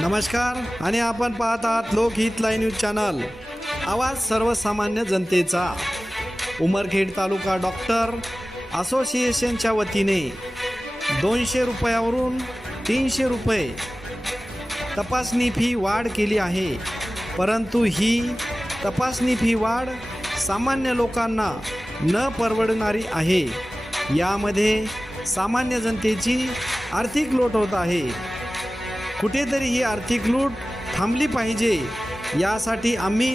नमस्कार आणि आपण पाहत आहात लोकहित लाईन न्यूज चॅनल. आवाज सर्वसामान्य जनतेचा. उमरखेड तालुका डॉक्टर असोसिएशनच्या वतीने दोनशे रुपयावरून तीनशे रुपये. तपासणी फी वाढ केली आहे परंतु ही तपासणी फी वाढ सामान्य लोकांना न परवडणारी आहे. यामध्ये सामान्य जनतेची आर्थिक लोट होत आहे. कुठेतरी ही आर्थिक लूट थांबली पाहिजे. यासाठी आम्ही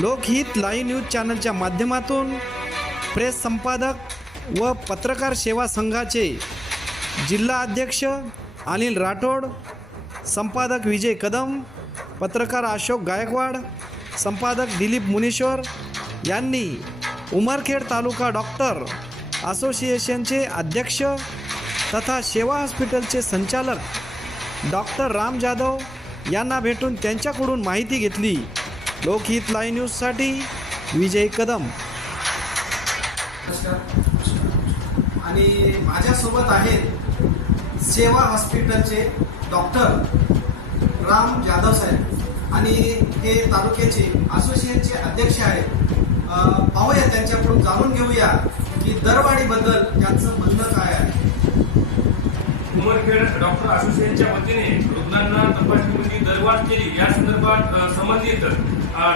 लोकहित लाईव्ह न्यूज चॅनलच्या माध्यमातून प्रेस संपादक व पत्रकार सेवा संघाचे जिल्हा अध्यक्ष अनिल राठोड संपादक विजय कदम पत्रकार अशोक गायकवाड संपादक दिलीप मुनीश्वर यांनी उमरखेड तालुका डॉक्टर असोसिएशनचे अध्यक्ष तथा सेवा हॉस्पिटलचे संचालक डॉक्टर राम जाधव यांना भेटून त्यांच्याकडून माहिती घेतली. लोकहित लाईव्ह न्यूजसाठी विजय कदम. आणि माझ्यासोबत आहेत सेवा हॉस्पिटलचे डॉक्टर राम जाधव साहेब. आणि हे तालुक्याचे असोसिएशनचे अध्यक्ष आहेत. पाहूया त्यांच्याकडून जाणून घेऊया की दरवाढीबद्दल त्यांचं म्हणणं काय आहे. उमरखेड डॉक्टर असोसिएशनच्या वतीने रुग्णांना तपासणीमध्ये दरवाढ केली. या संदर्भात संबंधित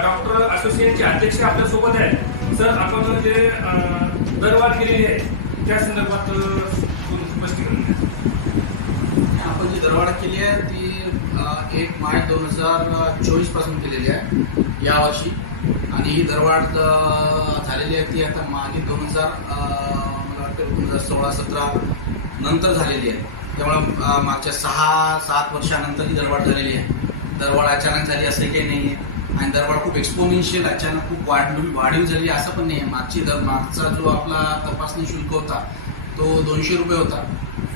डॉक्टर असोसिएशनचे अध्यक्ष आपल्यासोबत आहेत. सर आपण जे दरवाढ केलेली आहे त्या संदर्भात स्पष्टीकरण आपण जी दरवाढ केली आहे ती एक मार्च दोन हजार चोवीसपासून केलेली आहे यावर्षी आणि ही दरवाढ झालेली आहे ती आता मागे दोन हजार मला वाटतं दोन हजार सोळा सतरा नंतर झालेली आहे. त्यामुळे मागच्या सहा सात वर्षानंतर ही दरवाढ झालेली आहे. दरवाढ अचानक झाली असं काही नाही आहे आणि दरवाढ खूप एक्सपोनेन्शियल अचानक खूप वाढली वाढीव झाली असं पण नाही आहे मागची दर मागचा जो आपला तपासणी शुल्क होता तो दोनशे रुपये होता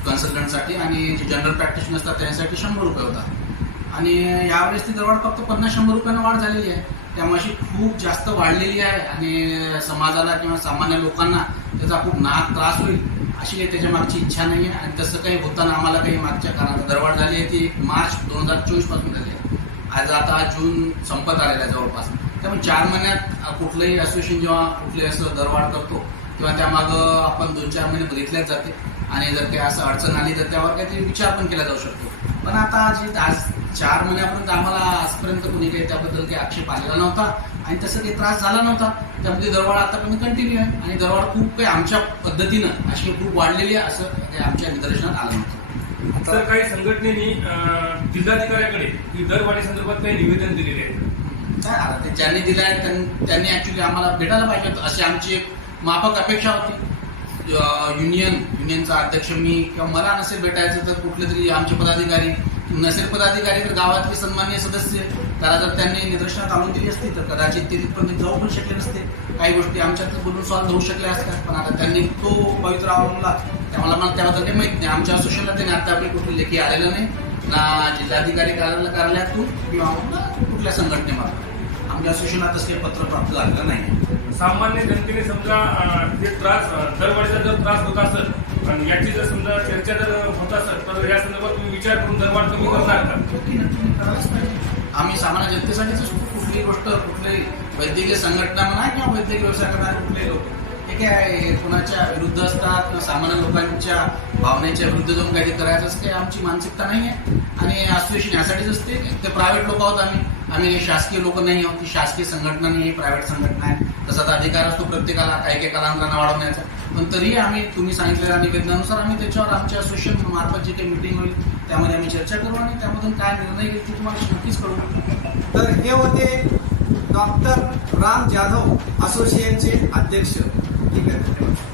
कन्सल्टंटसाठी आणि जे जनरल प्रॅक्टिशनर असतात त्यांच्यासाठी शंभर रुपये होता. आणि यावेळेस ती दरवाढ फक्त पन्नास शंभर रुपयानं वाढ झालेली आहे. त्यामुळे अशी खूप जास्त वाढलेली आहे आणि समाजाला किंवा सामान्य लोकांना त्याचा खूप नाक त्रास होईल. अशी काही त्याच्या मागची इच्छा नाही आहे आणि तसं काही होताना आम्हाला काही मागच्या काळात दरवाढ झाली आहे ती मार्च दोन हजार चोवीसपासून झाली आहे. आज आता जून संपत आलेला आहे जवळपास. त्यामुळे चार महिन्यात कुठलंही असोसिएशन जेव्हा कुठले असं दरवाढ करतो किंवा त्यामागं आपण दोन चार महिने बघितल्याच जाते. आणि जर काही असं अडचण आली तर त्यावर काहीतरी विचार पण केला जाऊ शकतो. पण आता जे आज चार महिन्यापर्यंत आम्हाला आजपर्यंत कोणी काही त्याबद्दल काही आक्षेप आलेला नव्हता आणि तसं काही त्रास झाला नव्हता त्यामध्ये दरवाढ आतापर्यंत कंटिन्यू आहे आणि दरवाढ खूप काही आमच्या पद्धतीनं अशी खूप वाढलेली आहे असं आमच्या निदर्शनात आलं नव्हतं. सर काही संघटनेनी जिल्हाधिकाऱ्याकडे दरवाढी संदर्भात काही निवेदन दिलेले आहे काय आता ते ज्यांनी दिलं आहे त्यां- त्यांनी ऍक्च्युली आम्हाला भेटायला पाहिजे होतं अशी आमची एक माफक अपेक्षा होती. युनियन युनियनचा अध्यक्ष मी किंवा मला नसेल भेटायचं तर कुठले तरी आमचे पदाधिकारी नसेल पदाधिकारी तर गावातले सन्मान्य सदस्य. त्याला जर त्यांनी निदर्शनात आणून दिली असती तर कदाचित ते तिथपर्यंत जाऊ पण शकले नसते. काही गोष्टी आमच्यातच बोलून सॉल्व्ह होऊ शकल्या असतात पण आता त्यांनी तो पवित्र आवडला त्यामुळे मला त्याबद्दल काही माहीत नाही. आमच्या असोसिएशनला त्यांनी आतापर्यंत कुठली लेखी आलेलं नाही. ना जिल्हाधिकारी कार्यालयातून किंवा कुठल्या संघटनेमार्फत. आमच्या असोसिएशनला तसं काही पत्र प्राप्त झालेलं नाही. सामान्य जनतेने समजा जे त्रास दरवाढीचा जर त्रास होत असेल आणि याची जर समजा चर्चा जर होत असेल तर या संदर्भात तुम्ही विचार करून दरवाढ कमी करणार का? नक्की, नक्की, करायलाच पाहिजे. आम्ही सामान्य जनतेसाठीच कुठलीही गोष्ट कुठलीही वैद्यकीय संघटना म्हणा किंवा वैद्यकीय व्यवसाय करणारे कुठलेही लोक ठीक आहे, कोणाच्या विरुद्ध असतात किंवा सामान्य लोकांच्या भावनेच्या विरुद्ध जाऊन काहीतरी करायचं असते आमची मानसिकता नाही आहे आणि असोसिएशन यासाठीच असते. ते प्रायव्हेट लोक आहोत आम्ही. आम्ही शासकीय लोक नाही आहोत. ती शासकीय संघटना नाही प्रायव्हेट संघटना आहे. तसा अधिकार असतो प्रत्येकाला काही काही कलांतरांना वाढवण्याचा. पण तरीही आम्ही तुम्ही सांगितलेल्या निवेदनानुसार आम्ही त्याच्यावर आमच्या असोसिएशन मार्फत जे काही मिटिंग होईल त्यामध्ये आम्ही चर्चा करू आणि त्यामधून काय निर्णय घेईल ते तुम्हाला नक्कीच कळू तर हे होते डॉक्टर राम जाधव असोसिएशनचे अध्यक्ष. Thank you.